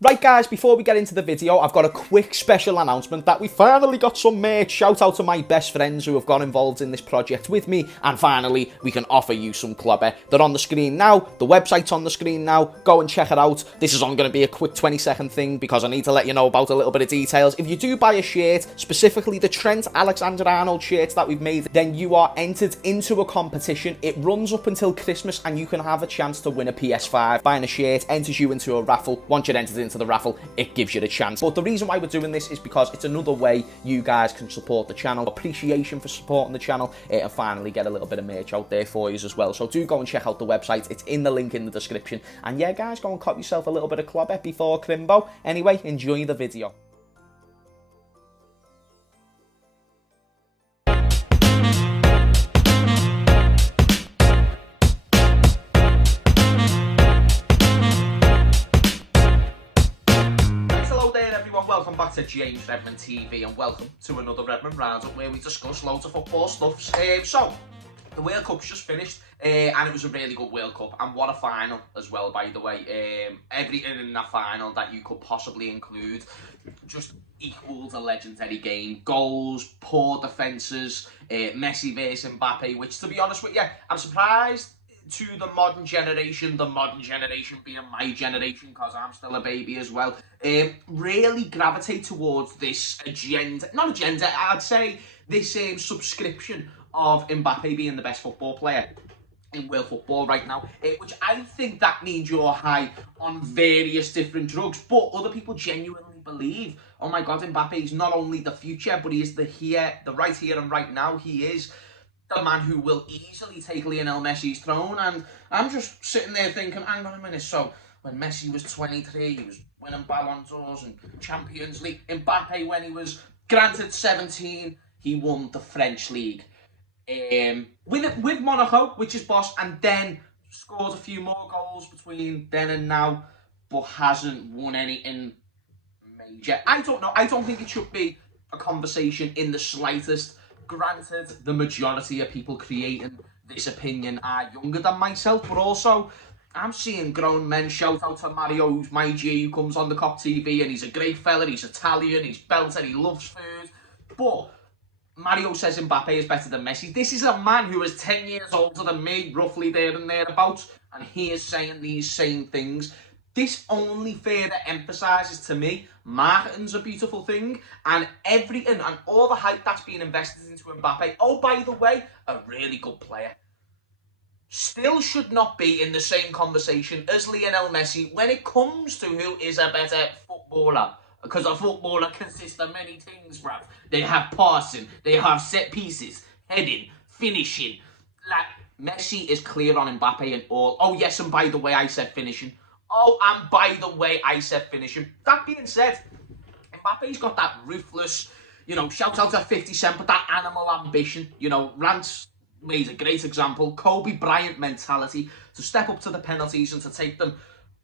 Right guys, before we get into the video, I've got a quick special announcement that we finally got some merch. Shout out to my best friends who have got involved in this project with me, and finally we can offer you some clobber. They're on the screen now, the website's on the screen now, go and check it out. This is only going to be a quick 20-second thing because I need to let you know about a little bit of details. If you do buy a shirt, specifically the Trent Alexander-Arnold shirts that we've made, then you are entered into a competition. It runs up until Christmas and you can have a chance to win a PS5. Buying a shirt enters you into a raffle. Once you're entered into the raffle, it gives you the chance. But the reason why we're doing this is because it's another way you guys can support the channel. Appreciation for supporting the channel, and finally get a little bit of merch out there for you as well. So do go and check out the website. It's in the link in the description. And yeah, guys, go and cop yourself a little bit of clobber before Crimbo. Anyway, enjoy the video. Welcome back to James Redmond TV and welcome to another Redmond Roundup where we discuss loads of football stuff. So, the World Cup's just finished and it was a really good World Cup, and what a final as well, by the way. Everything in that final that you could possibly include just equals a legendary game. Goals, poor defences, Messi versus Mbappe, which, to be honest with you, I'm surprised to the modern generation being my generation, because I'm still a baby as well, really gravitate towards this I'd say this subscription of Mbappe being the best football player in world football right now, which I think that means you're high on various different drugs, but other people genuinely believe, oh my god, Mbappe is not only the future, but he is the right here and right now. He is the man who will easily take Lionel Messi's throne. And I'm just sitting there thinking, hang on a minute, so when Messi was 23, he was winning Ballon d'Ors and Champions League. Mbappe, when he was granted 17, he won the French League with Monaco, which is boss, and then scored a few more goals between then and now, but hasn't won anything major. I don't know. I don't think it should be a conversation in the slightest. Granted, the majority of people creating this opinion are younger than myself, but also I'm seeing grown men. Shout out to Mario, who's my G, who comes on the Cop TV, and he's a great fella, he's Italian, he's belted, he loves food. But Mario says Mbappe is better than Messi. This is a man who is 10 years older than me, roughly there and thereabouts, and he is saying these same things. This only further emphasises to me marketing's a beautiful thing, and everything and all the hype that's being invested into Mbappe, oh, by the way, a really good player, still should not be in the same conversation as Lionel Messi when it comes to who is a better footballer. Because a footballer consists of many things, bruv. They have passing, they have set pieces, heading, finishing. Like, Messi is clear on Mbappe and all. Oh, yes, and by the way, I said finishing. Oh, and by the way, I said finishing. That being said, Mbappe's got that ruthless, shout out to 50 Cent, but that animal ambition. Rance made a great example. Kobe Bryant mentality to step up to the penalties and to take them,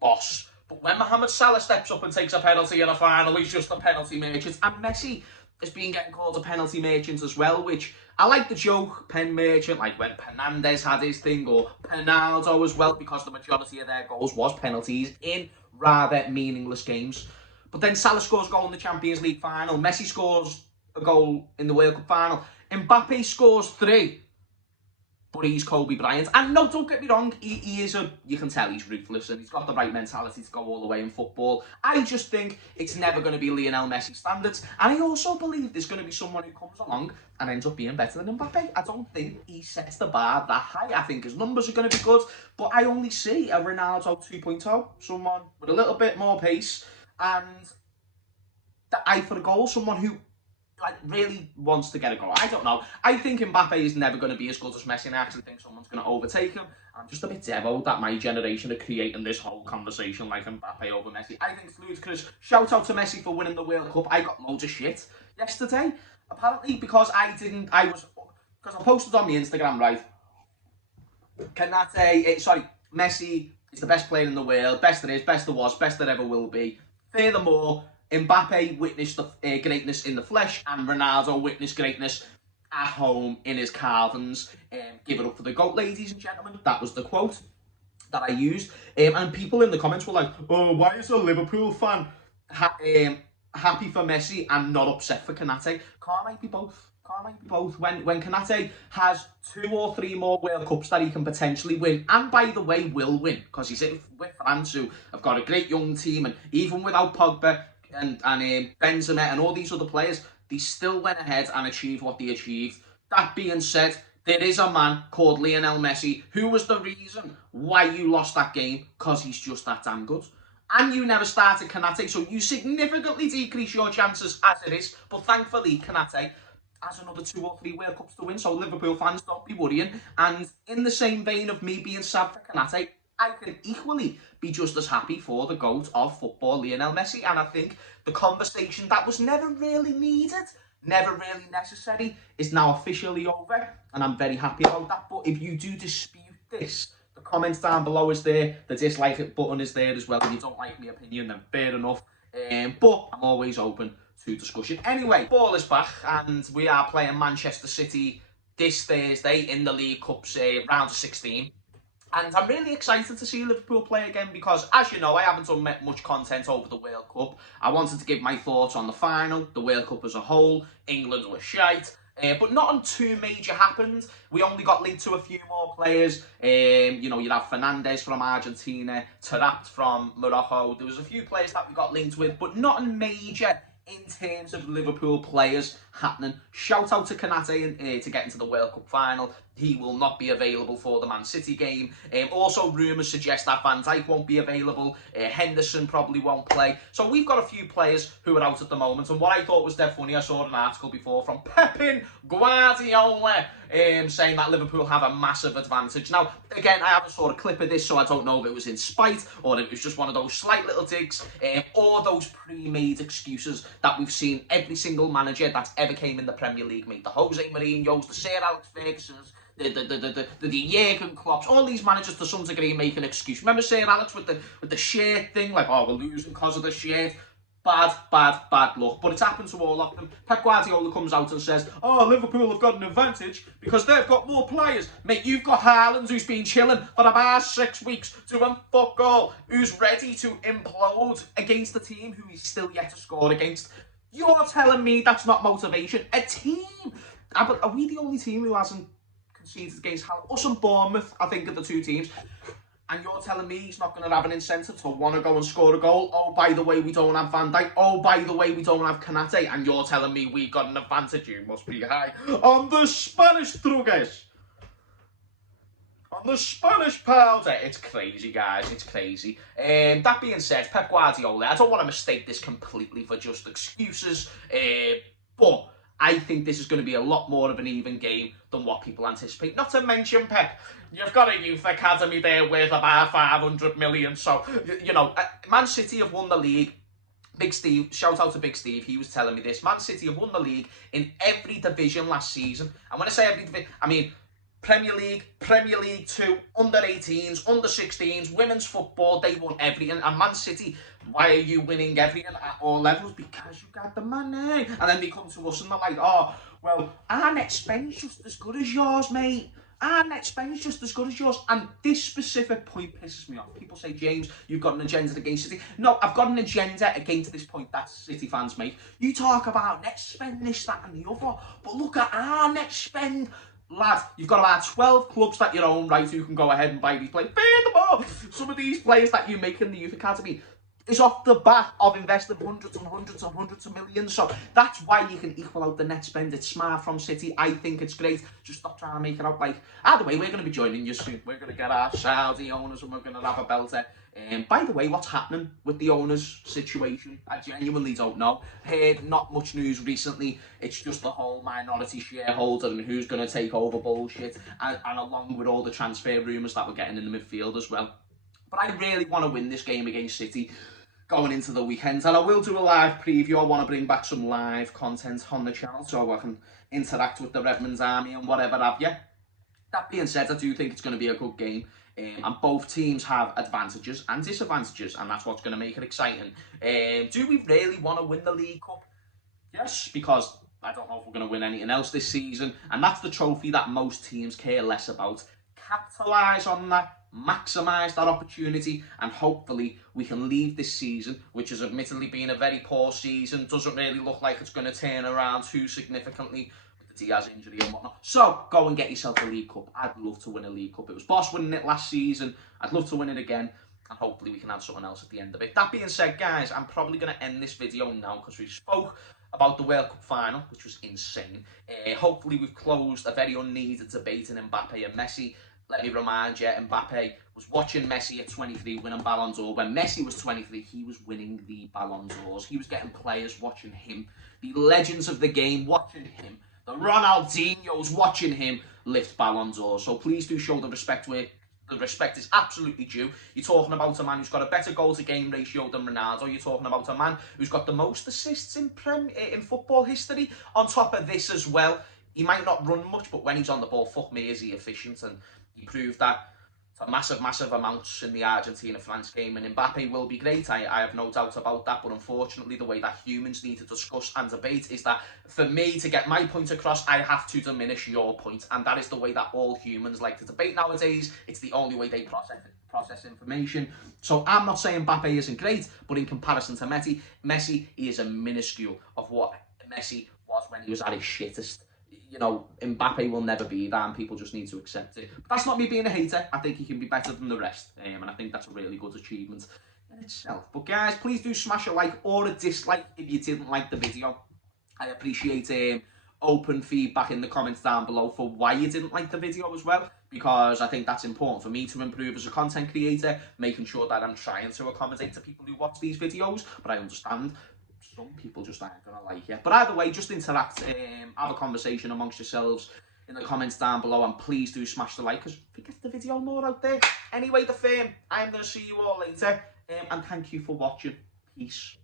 boss. But when Mohamed Salah steps up and takes a penalty in a final, he's just a penalty merchant. And Messi has been getting called a penalty merchant as well, which I like the joke, pen merchant, like when Fernandes had his thing, or Penaldo as well, because the majority of their goals was penalties in rather meaningless games. But then Salah scores a goal in the Champions League final, Messi scores a goal in the World Cup final, Mbappe scores 3, but he's Kobe Bryant. And no, don't get me wrong, he is you can tell he's ruthless and he's got the right mentality to go all the way in football. I just think it's never going to be Lionel Messi standards. And I also believe there's going to be someone who comes along and ends up being better than Mbappe. I don't think he sets the bar that high. I think his numbers are going to be good, but I only see a Ronaldo 2.0, someone with a little bit more pace and the eye for the goal, someone who really wants to get a goal. I don't know. I think Mbappe is never going to be as good as Messi, and I actually think someone's going to overtake him. I'm just a bit devoed that my generation are creating this whole conversation like Mbappe over Messi. I think it's ludicrous. Shout out to Messi for winning the World Cup. I got loads of shit yesterday, apparently, because I posted on my Instagram, right? Messi is the best player in the world, best there is, best there was, best there ever will be. Furthermore, Mbappe witnessed the greatness in the flesh, and Ronaldo witnessed greatness at home in his Calvins. Give it up for the GOAT, ladies and gentlemen. That was the quote. that I used. And people in the comments were like, oh, why is a Liverpool fan happy for Messi and not upset for Konate? Can't I be both? Can't I be both? When Konate has 2 or 3 more World Cups that he can potentially win, and by the way, will win, because he's in with France, who have got a great young team, and even without Pogba and Benzema and all these other players, they still went ahead and achieved what they achieved. That being said, there is a man called Lionel Messi who was the reason why you lost that game, because he's just that damn good. And you never started Konate, so you significantly decrease your chances as it is. But thankfully, Konate has another 2 or 3 World Cups to win, so Liverpool fans, don't be worrying. And in the same vein of me being sad for Konate, I can equally be just as happy for the GOAT of football, Lionel Messi. And I think the conversation that was never really needed, never really necessary, is now officially over. And I'm very happy about that. But if you do dispute this, the comments down below is there. The dislike button is there as well. If you don't like my opinion, then fair enough. But I'm always open to discussion. Anyway, ball is back and we are playing Manchester City this Thursday in the League Cup's round of 16. And I'm really excited to see Liverpool play again because, as you know, I haven't done much content over the World Cup. I wanted to give my thoughts on the final, the World Cup as a whole. England were shite. But nothing too major happened. We only got linked to a few more players. You know, you'd have Fernandes from Argentina, Taarabt from Morocco. There was a few players that we got linked with, but nothing major in terms of Liverpool players happening. Shout out to Konate to get into the World Cup final. He will not be available for the Man City game. Also, rumours suggest that Van Dijk won't be available. Henderson probably won't play. So we've got a few players who are out at the moment. And what I thought was dead funny, I saw an article before from Pep Guardiola saying that Liverpool have a massive advantage. Now, again, I haven't saw a clip of this, so I don't know if it was in spite or if it was just one of those slight little digs or those pre-made excuses that we've seen every single manager that's ever came in the Premier League make. The Jose Mourinho's, the Sir Alex Ferguson's, the Jurgen Klopps, all these managers to some degree make an excuse. Remember Sir Alex with the shirt thing, like, oh, we're losing because of the shirt. Bad luck. But it's happened to all of them. Pep Guardiola comes out and says, oh, Liverpool have got an advantage because they've got more players. Mate, you've got Haaland who's been chilling for about 6 weeks doing fuck all, who's ready to implode against the team who he's still yet to score against. You're telling me that's not motivation? A team? Are we the only team who hasn't conceded against Haaland? Us and Bournemouth, I think, are the 2 teams. And you're telling me he's not going to have an incentive to want to go and score a goal? Oh, by the way, we don't have Van Dijk. Oh, by the way, we don't have Konate. And you're telling me we've got an advantage? You must be high on the Spanish drugs. On the Spanish powder. It's crazy, guys. It's crazy. That being said, Pep Guardiola, I don't want to mistake this completely for just excuses. But I think this is going to be a lot more of an even game than what people anticipate. Not to mention, Pep, you've got a youth academy there worth about 500 million. So, you know, Man City have won the league. Big Steve, shout out to Big Steve, he was telling me this. Man City have won the league in every division last season. And when I say every division, I mean Premier League, Premier League 2, under 18s, under 16s, women's football, they won everything. And Man City, why are you winning everything at all levels? Because you got the money. And then they come to us and they're like, oh, well, our net spend's just as good as yours, mate. Our net spend's just as good as yours. And this specific point pisses me off. People say, James, you've got an agenda against City. No, I've got an agenda against this point that City fans make. You talk about net spend, this, that and the other. But look at our net spend. Lad, you've got about 12 clubs that you own, right, who can go ahead and buy these players. Fair them all. Some of these players that you make in the youth academy is off the back of investing hundreds and hundreds and hundreds of millions. So that's why you can equal out the net spend. It's smart from City. I think it's great. Just stop trying to make it out like, either way, we're going to be joining you soon. We're going to get our Saudi owners and we're going to have a belter. By the way, what's happening with the owners situation? I genuinely don't know. Heard not much news recently. It's just the whole minority shareholder and who's going to take over bullshit. And along with all the transfer rumours that we're getting in the midfield as well. But I really want to win this game against City going into the weekend, and I will do a live preview. I want to bring back some live content on the channel so I can interact with the Redmond army and whatever have you. That being said, I do think it's going to be a good game, and both teams have advantages and disadvantages, and that's what's going to make it exciting. Do we really want to win the League Cup? Yes, because I don't know if we're going to win anything else this season, and that's the trophy that most teams care less about. Capitalise on that, maximise that opportunity, and hopefully we can leave this season, which has admittedly been a very poor season, doesn't really look like it's going to turn around too significantly with the Diaz injury and whatnot. So go and get yourself a League Cup. I'd love to win a League Cup. It was Boss winning it last season. I'd love to win it again, and hopefully we can have something else at the end of it. That being said, guys, I'm probably going to end this video now because we spoke about the World Cup final, which was insane. Hopefully we've closed a very unneeded debate in Mbappe and Messi. Let me remind you, Mbappe was watching Messi at 23 winning Ballon d'Or. When Messi was 23, he was winning the Ballon d'Ors. He was getting players watching him, the legends of the game watching him, the Ronaldinhos watching him lift Ballon d'Or. So please do show the respect where the respect is absolutely due. You're talking about a man who's got a better goal-to-game ratio than Ronaldo. You're talking about a man who's got the most assists in football history. On top of this as well, he might not run much, but when he's on the ball, fuck me, is he efficient? And he proved that to massive amounts in the Argentina-France game. And Mbappe will be great, I have no doubt about that. But unfortunately, the way that humans need to discuss and debate is that for me to get my point across, I have to diminish your point. And that is the way that all humans like to debate nowadays. It's the only way they process information. So I'm not saying Mbappe isn't great, but in comparison to Messi, he is a minuscule of what Messi was when he was at his shittest. You know, Mbappe will never be that, and people just need to accept it. But that's not me being a hater. I think he can be better than the rest, and I think that's a really good achievement in itself. But guys, please do smash a like or a dislike if you didn't like the video. I appreciate open feedback in the comments down below for why you didn't like the video as well, because I think that's important for me to improve as a content creator, making sure that I'm trying to accommodate to people who watch these videos. But I understand some people just aren't gonna like it. But either way, just interact, have a conversation amongst yourselves in the comments down below, and please do smash the like, because we get the video more out there. Anyway, the fam, I'm gonna see you all later, and thank you for watching. Peace.